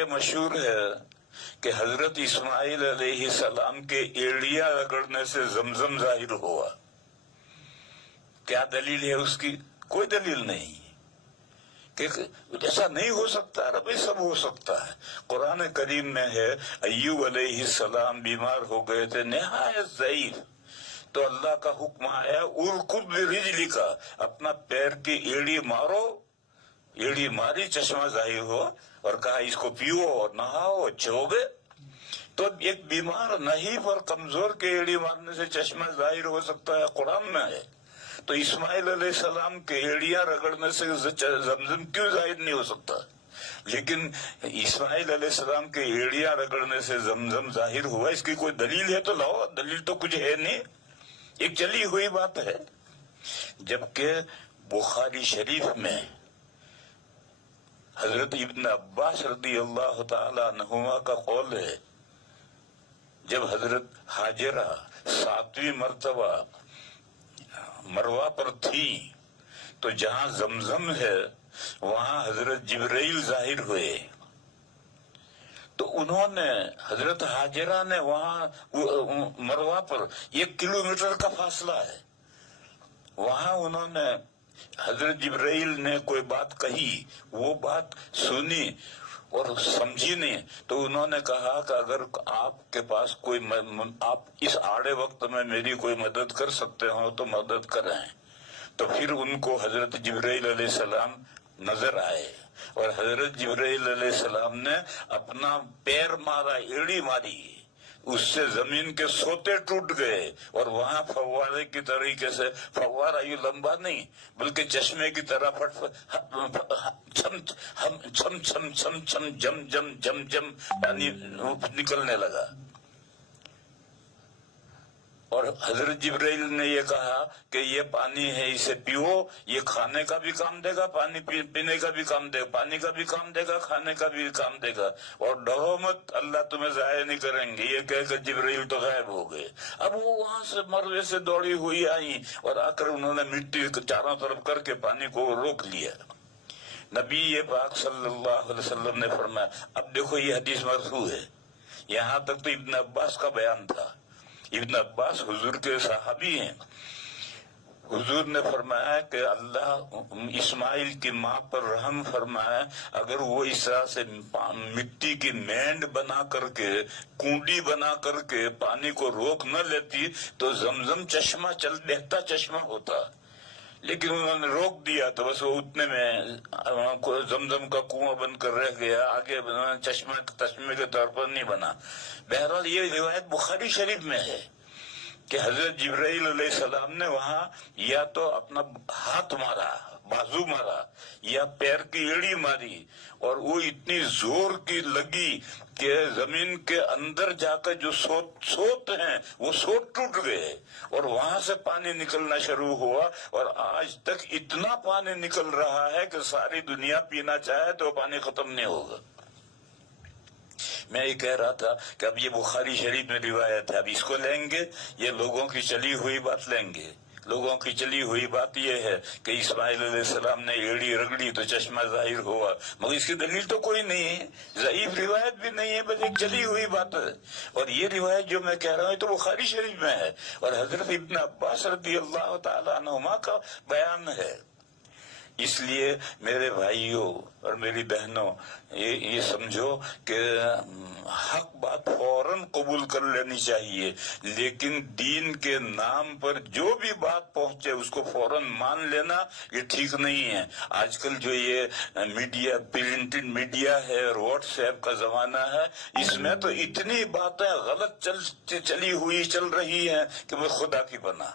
یہ مشہور ہے کہ حضرت اسماعیل علیہ السلام کے ایڑیاں رگڑنے سے زمزم ظاہر ہوا. کیا دلیل ہے اس کی؟ کوئی دلیل نہیں کہ ایسا نہیں ہو سکتا. ربی سب ہو سکتا ہے. قرآن کریم میں ہے ایوب علیہ السلام بیمار ہو گئے تھے نہایت ضعیف، تو اللہ کا حکم آیا ارکض برجلک، اپنا پیر کی ایڑی مارو. ایڑی ماری، چشمہ ظاہر ہوا اور کہا اس کو پیو اور نہاؤ، اچھے ہو گئے. تو ایک بیمار نحیف اور کمزور کے ایڑی مارنے سے چشمہ ظاہر ہو سکتا ہے، قرآن میں ہے. تو اسماعیل علیہ السلام کے ایڑیاں رگڑنے سے زمزم کیوں ظاہر نہیں ہو سکتا؟ لیکن اسماعیل علیہ السلام کے ایڑیاں رگڑنے سے زمزم ظاہر ہوا، اس کی کوئی دلیل ہے تو لاؤ. دلیل تو کچھ ہے نہیں، ایک چلی ہوئی بات ہے. جبکہ بخاری شریف میں حضرت ابن عباس رضی اللہ تعالی عنہما کا قول ہے، جب حضرت حاجرہ 7ویں مرتبہ مروہ پر تھی تو جہاں زمزم ہے وہاں حضرت جبرائیل ظاہر ہوئے. تو انہوں نے حضرت حاجرہ نے وہاں مروہ پر 1 کلومیٹر کا فاصلہ ہے، وہاں انہوں نے حضرت جبرائیل نے کوئی بات کہی، وہ بات سنی اور سمجھی نہیں. تو انہوں نے کہا کہ اگر آپ کے پاس کوئی آپ اس آڑے وقت میں میری کوئی مدد کر سکتے ہو تو مدد کریں. تو پھر ان کو حضرت جبرائیل علیہ السلام نظر آئے اور حضرت جبرائیل علیہ السلام نے اپنا پیر مارا، ایڑی ماری، اس سے زمین کے سوتے ٹوٹ گئے اور وہاں فوارے کی طریقے سے، فوارہ یہ لمبا نہیں بلکہ چشمے کی طرح چھم چھم چھم چھم چھم جم جم جم جم پانی نکلنے لگا. اور حضرت جبرائیل نے یہ کہا کہ یہ پانی ہے، اسے پیو، یہ کھانے کا بھی کام دے گا، پانی پینے کا بھی کام دے گا، پانی کا بھی کام دے گا، کھانے کا بھی کام دے گا، اور ڈرو مت، اللہ تمہیں ضائع نہیں کریں گے. یہ کہہ کر جبرائیل تو غائب ہو گئے. اب وہ وہاں سے مروے سے دوڑی ہوئی آئی اور آ کر انہوں نے مٹی چاروں طرف کر کے پانی کو روک لیا. نبی پاک صلی اللہ علیہ وسلم نے فرمایا، اب دیکھو یہ حدیث مرفوع ہے، یہاں تک تو ابن عباس کا بیان تھا. ابن عباس حضور کے صحابی ہیں. حضور نے فرمایا کہ اللہ اسماعیل کی ماں پر رحم فرمایا، اگر وہ اس طرح سے مٹی کی مینڈ بنا کر کے، کنڈی بنا کر کے پانی کو روک نہ لیتی تو زمزم چشمہ بہتا چشمہ ہوتا. لیکن انہوں نے روک دیا تو بس وہ اتنے میں زمزم کا کنواں بن کر رہ گیا، آگے چشمے کے طور پر نہیں بنا. بہرحال یہ روایت بخاری شریف میں ہے کہ حضرت جبرائیل علیہ السلام نے وہاں یا تو اپنا ہاتھ مارا، بازو مارا، یا پیر کی ایڑی ماری، اور وہ اتنی زور کی لگی کہ زمین کے اندر جا کر جو سوت ہیں وہ سوت ٹوٹ گئے اور وہاں سے پانی نکلنا شروع ہوا. اور آج تک اتنا پانی نکل رہا ہے کہ ساری دنیا پینا چاہے تو پانی ختم نہیں ہوگا. میں یہ کہہ رہا تھا کہ اب یہ بخاری شریف میں روایت ہے، اب اس کو لیں گے، یہ لوگوں کی چلی ہوئی بات لیں گے. لوگوں کی چلی ہوئی بات یہ ہے کہ اسماعیل علیہ السلام نے ایڑی رگڑی تو چشمہ ظاہر ہوا، مگر اس کی دلیل تو کوئی نہیں ہے، ضعیف روایت بھی نہیں ہے، بس ایک چلی ہوئی بات ہے. اور یہ روایت جو میں کہہ رہا ہوں تو بخاری شریف میں ہے اور حضرت ابن عباس رضی اللہ تعالی عنہما کا بیان ہے. اس لیے میرے بھائیوں اور میری بہنوں، یہ سمجھو کہ حق بات فوراً قبول کر لینی چاہیے، لیکن دین کے نام پر جو بھی بات پہنچے اس کو فوراً مان لینا یہ ٹھیک نہیں ہے. آج کل جو یہ میڈیا، پرنٹڈ میڈیا ہے اور واٹس ایپ کا زمانہ ہے، اس میں تو اتنی باتیں غلط چلی ہوئی چل رہی ہیں کہ میں خدا کی پناہ.